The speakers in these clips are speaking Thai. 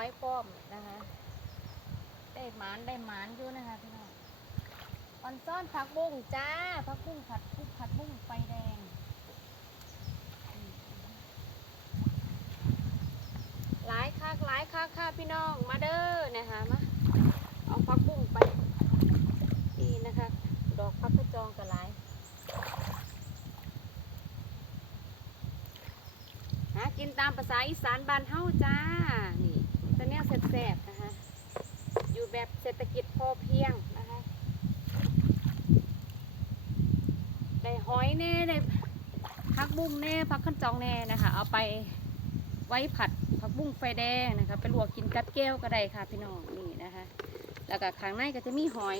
อยป้อมนะคะได้หมานได้หมานอยู่นะคะพี่น้องออนซ่อนผักบุ้งจ้าผักบุ้งผัดบุ้ผัดบุ้งไฟแดงหลายคักหลายคักค่ะพี่น้องมาเด้อนะคะมาเอาผักบุ้งไปนี่นะคะ ดอกพักกระจองกับหลายหากินตามภาษาอีสานบ้านเฮาจ้านี่ ตะเนี้ยแซ่บๆนะคะ อยู่แบบเศรษฐกิจพอเพียงนะคะ ได้หอยแน่ได้ผักบุ้งแน่ผักขั้นจองแน่นะคะ เอาไปไว้ผัดผักบุ้งไฟแดงนะคะไปลวกกินกับแก้วก็ได้ค่ะพี่น้องนี่นะคะ แล้วก็ข้างในก็จะมีหอย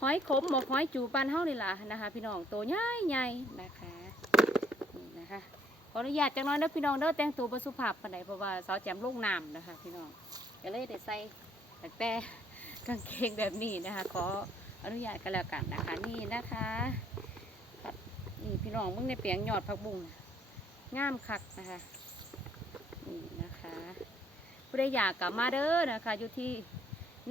หอยขมหมกหอยจูปานเฮานี่ล่ะนะคะ พี่น้องตัวใหญ่ใหญ่นะคะนี่นะคะ ออนุญาตจังน้อยเด้อพี่น้องเด้อแต่งตัวบ่สุภาพปานใดเพราะว่าสาวแจมลงน้ำนะคะพี่น้องก็เลยได้ใส่แต่แต่กางเกงแบบนี้นะคะ ขออนุญาตกันแล้วกันนะคะ นี่นะคะนี่พี่น้องมึงในเปียงยอดผักบุ้งงามคักนะคะนี่นะคะผู้ใดอยากกลับมาเด้อนะคะ อยู่ที่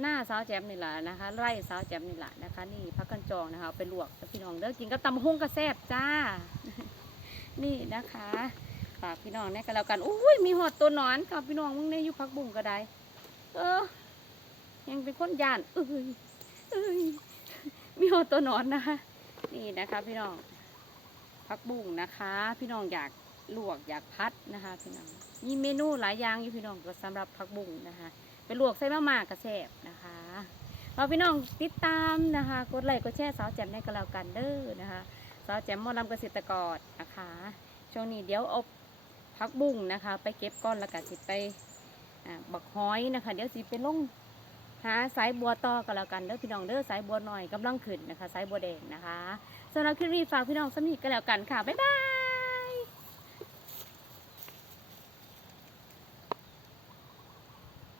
หน้าสาวแจมนี่แหละนะคะไร่สาวแจมนี่แหละนะคะ นี่พักกันจองนะคะเอาไปลวกพี่น้องเด้อกินกับตำหุ้งกระแซบจ้า นี่นะคะฝากพี่น้องเนี่ยกันแล้วกันอุ้ยมีหอดตัวนอนกับพี่น้องมึงเนี่ยอยู่พักบุ้งก็ได้เออ ยังเป็นคนยานเอ้ยเอ้ยมีหอดตัวนอนนะคะนี่นะคะพี่น้องพักบุ้งนะคะ พี่น้องอยากลวกอยากพัดนะคะ พี่น้องมีเมนูหลายอย่างอยู่พี่น้องก็สำหรับพักบุ้งนะคะไปลวกใส่มะม่ากระแสบนะคะเราพี่น้องติดตามนะคะ กดไลค์กดแชร์สาวแจ่มในกระลากันเด้อนะคะ สาวแจมหมอลำเกษตรกรนะคะ ช่วงนี้เดี๋ยวเอาพักบุ้งนะคะ ไปเก็บก้อนแล้วก็สิไปบักหอยนะคะ เดี๋ยวสิไปลงหาสายบัวต่อกันแล้วกันเด้อพี่น้องเด้อสายบัวหน่อยกำลังขึ้นนะคะ สายบัวแดงนะคะสำหรับคลิปนี้ฝากพี่น้องสนิทกันแล้วกันค่ะบ๊ายบาย